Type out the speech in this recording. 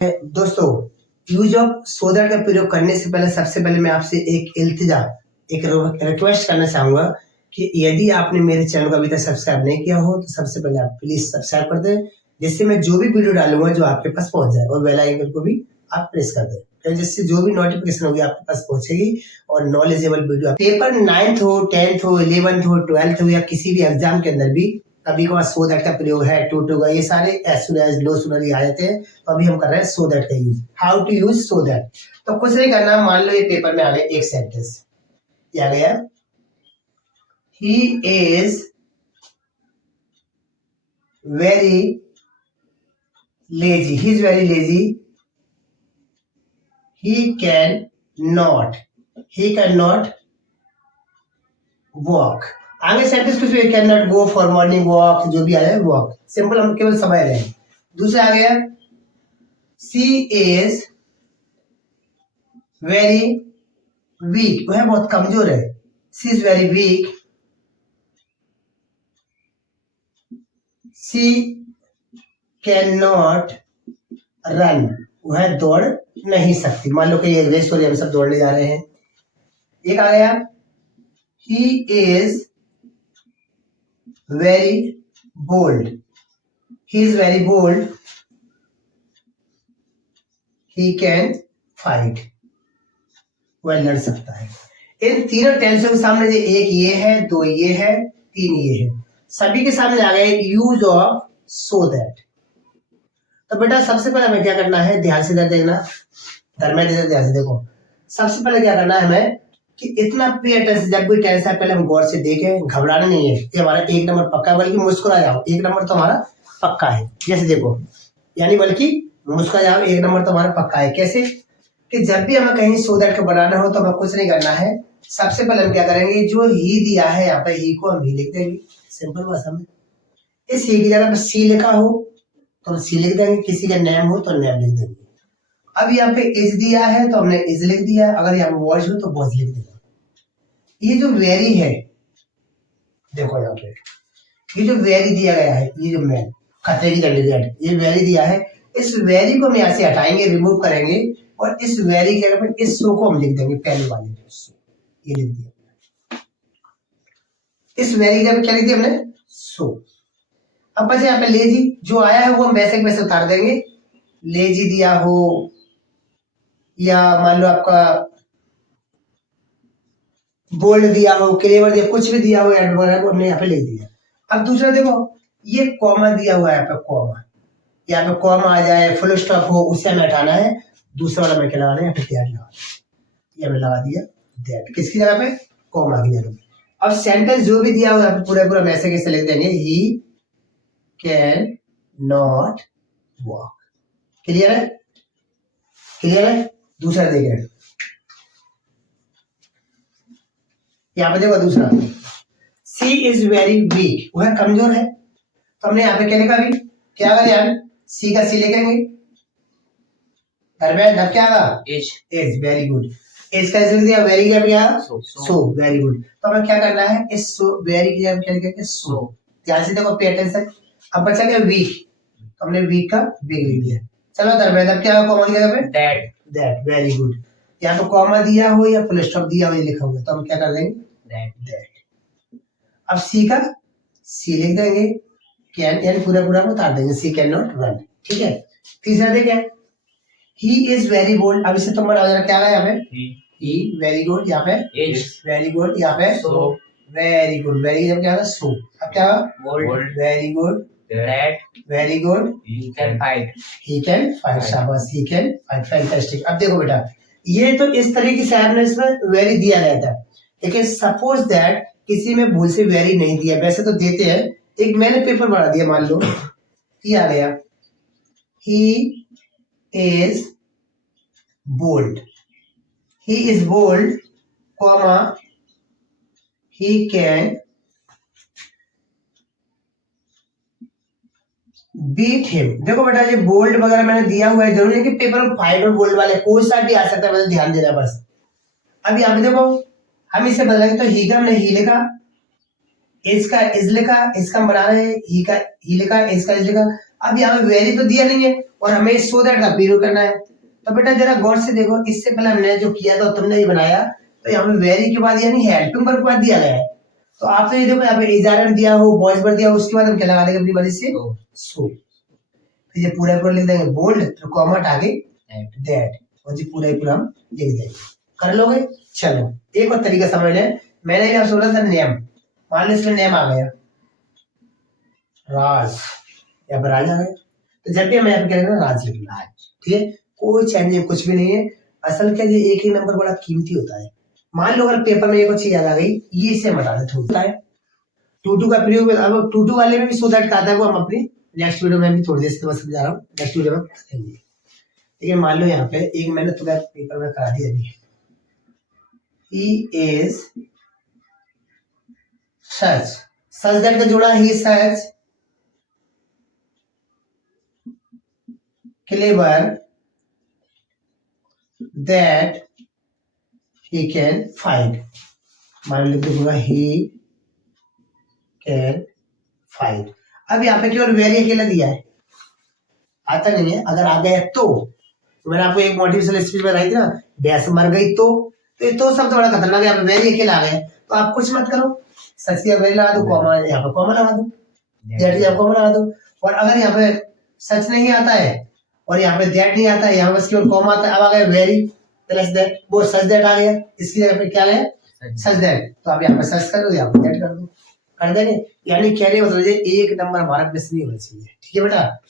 दोस्तों, use of so that का प्रयोग करने से पहले सबसे पहले मैं आपसे एक इल्तिजा, एक रिक्वेस्ट करना चाहूंगा कि यदि आपने मेरे चैनल को अभी तक सब्सक्राइब नहीं किया हो तो सबसे पहले आप प्लीज सब्सक्राइब कर दें, जिससे मैं जो भी वीडियो डालूंगा जो आपके पास पहुंच जाए, और बेल आइकन को भी आप प्रेस कर दें, तो जिससे जो भी नोटिफिकेशन होगी आपके पास पहुंचेगी और नॉलेजेबल वीडियो। पेपर 9th हो, 10th हो, 11th हो, 12th हो या किसी भी एग्जाम के अंदर भी कभी कभार सो दैट का प्रयोग है, टू टू का, ये सारे एज सुन एज लो सुनर आ जाते हैं। तो अभी हम कर रहे हैं सो दैट का use. How to use so that, तो कुछ नहीं करना। मान लो ये पेपर में आ गया एक सेंटेंस, ये आ गया he is very lazy, he is very lazy, he can not walk. आगे सेंटेंस कुछ भी, can not go for morning walk, जो भी आया है वॉक, सिंपल हम केवल समझ रहे हैं। दूसरा आ गया सी इज वेरी वीक, वह बहुत कमजोर है। She is very weak, she can not run, वह दौड़ नहीं सकती। मान लो कि ये रेस हो रही है, हम सब दौड़ने जा रहे हैं। एक आ गया he is very bold, he is very bold, he can fight, वह लड़ सकता है। इन तीनों टेंसों के सामने एक ये है, दो ये है, तीन ये है, सभी के सामने आ गए यूज ऑफ सो दैट। तो बेटा सबसे पहले हमें क्या करना है, ध्यान से देखना, ध्यान से देखो। सबसे पहले क्या करना है हमें कि इतना पे अटेंशन, जब भी टेंस है पहले हम गौर से देखें, घबराना नहीं है, ये हमारा एक नंबर पक्का है, बल्कि मुस्कुरा जाओ, एक नंबर तो हमारा पक्का है। जैसे देखो, यानी बल्कि मुस्कुरा जाओ, एक नंबर तो हमारा पक्का है। कैसे कि जब भी हमें कहीं सो दैट को बनाना हो तो हमें कुछ नहीं करना है, सबसे पहले हम क्या करेंगे, जो ही दिया है यहाँ पे, ही को हम ही लिख देंगे, सिंपल भाषा में। इस ही की जगह पर सी लिखा हो तो सी लिख देंगे, किसी का नेम हो तो नेम लिख देंगे। अब यहाँ पे इज दिया है तो हमने इज लिख दिया, अगर यहाँ पे वॉज हो तो वॉज लिख देंगे। ये जो वेरी है, देखो यहाँ पे ये जो वेरी दिया गया है, ये जो मैन खतरे की कैंडिडेट, ये वेरी दिया है, इस वेरी को हम यहाँ से हटाएंगे, रिमूव करेंगे, और इस वेरी के जगह पर इस सो को हम लिख देंगे, पहले वाले सो, ये लिख दिया। इस वेरी की जगह क्या लिख दिया हमने, सो। अब बचे यहाँ पे लेजी, जो आया है वो हम वैसे वैसे उतार देंगे। लेजी दिया हो, या मान लो आपका बोल्ड दिया हो, क्लेवर दिया, कुछ भी दिया हो, एडवर्ब हमने यहाँ पे लिख दिया। अब दूसरा देखो, ये कॉमा दिया हुआ है यहाँ पे, कॉमा, यहाँ पे कॉमा आ जाए, फुल स्टॉप हो, उससे हमें हटाना है। दूसरा वाला मैं क्या लगाना है, यहाँ पे दैट लगा, ये हमने लगा दिया दैट, किसकी जगह पे, कॉमा की जगह पे। अब सेंटेंस जो भी दिया हुआ है पूरा पूरा वैसे कैसे लिख देंगे, he can not walk. Clear है, क्लियर है। दूसरा देखें, यहाँ पे देखो दूसरा, सी इज वेरी वीक, वह कमजोर है। तो हमने यहाँ पे क्या लिखा, अभी क्या करें यार, सी का सी लिखेंगे, अब क्या आगा, age, age, very good. Age का लिख दिया, वेरी क्या दिया, सो, वेरी गुड। तो हमें क्या करना है, इस सो वेरी की जगह क्या लिखेंगे, सो। ध्यान से देखो, पे अटेंशन। अब बचा क्या, वीक, तो हमने वीक का वीक लिख दिया। चलो अब क्या कॉमा की जगह पे, दैट, दैट, वेरी गुड। या तो कॉमा दिया हो या फुल स्टॉप दिया हो, ये लिखा हुआ, तो हम क्या कर देंगे, दैट, दैट। अब सी का सी लिख देंगे, कैन, यानी पूरा पूरा को उतार देंगे, सी कैन नॉट रन, ठीक है। तीसरा देखें, ही इज वेरी बोल्ड, अब इससे तुम क्या है यहाँ पे, ही, वेरी गुड, यहाँ पे इज, वेरी गुड, यहाँ पे so, very good, very good क्या है, सो। अब क्या, bold, very good, that, very good, he can fight, he can fight, शाबाश, ही कैन फाइट, फैंटास्टिक। अब देखो बेटा, ये तो इस तरीके से आपने इसमें वेरी दिया गया था, लेकिन सपोज दैट किसी में भूल से वेरी नहीं दिया, वैसे तो देते हैं, एक मैंने पेपर बढ़ा दिया, मान लो ये आ गया, he is bold, he is bold, comma, he can beat him। देखो बेटा, ये बोल्ड वगैरह मैंने दिया हुआ है, जरूरी है कि पेपर में फाइट और बोल्ड वाले कोई सा भी आ सकता है, बस ध्यान देना बस। अब यहाँ पे देखो, हम इसे बदलेंगे, तो ही का हमने ही लिखा, इसका इज लिखा, इसका हम बना रहे हैं, ही का ही लिखा, इसका इज लिखा। अब यहाँ पे वेरी तो दिया नहीं है, और हमें सो दैट का प्रूव करना है। तो बेटा जरा गौर से देखो, इससे पहले हमने जो किया था तुमने ये बनाया, तो यहाँ पे वेरी के बाद यानी हेल्पिंग वर्ब के बाद दिया गया है। तो आप तो ये देखो यहाँ पे इजारन दिया हो, वॉइस वर्ब दिया हो, उसके बाद हम क्या लगा देंगे अपनी मर्जी से सो। तो ये पूरा पूरा लिख देंगे बोल्ड, तो कॉमा आगे दैट, और जी पूरा ही पूरा हम लिख देंगे। कर लोगे? चलो एक और तरीका समझ लें। मैंने भी आपसे बोला था नेम, मान लो इसमें नेम आ गया राज, यहाँ पर राज आ गया, तो जब भी हम यहाँ पे क्या लिखना, राज लिखना है। ठीक है, कोई चेंज कुछ भी नहीं है। असल क्या, ये एक ही नंबर बड़ा कीमती होता है। मान लो अगर पेपर में एक और चीज याद आ गई, ये इसे हटा देते होता है टू का प्रयोग। अब टू वाले में भी सो दैट का आता है, वो हम अपनी नेक्स्ट वीडियो में भी थोड़ी देर से मैं समझा रहा हूँ, नेक्स्ट वीडियो में करेंगे। ठीक है, मान लो यहाँ पे एक मैंने तुम्हें पेपर में करा दिया अभी, ही इज सच दैट का जोड़ा ही such clever that he can find, मान लिख दूंगा he can find। अब यहाँ पे केवल वेरी अकेला दिया है, आता नहीं है। अगर आ गया तो मैंने आपको एक मोटिवेशनल स्पीच बताई थी ना, डैश मर गई तो ये तो शब्द बड़ा खतरनाक है। यहाँ पे वेरी अकेला आ गया, तो आप कुछ मत करो, सच की वेरी लगा दो, कॉमा यहाँ पे कॉमा लगा दो, दैट यहाँ कॉमा लगा दो। और अगर यहाँ पे सच नहीं आता है और यहाँ पे दैट नहीं आता है, यहाँ बस केवल कॉमा आता है, अब आ गया वेरी प्लस दैट, वो सच दैट आ गया, इसकी जगह पे क्या है सच दैट, तो आप यहाँ पे सच कर दो, यहाँ पे दैट कर दो, कर देंगे। यानी कहने मतलब एक नंबर हमारा मिस नहीं होना चाहिए। ठीक है बेटा।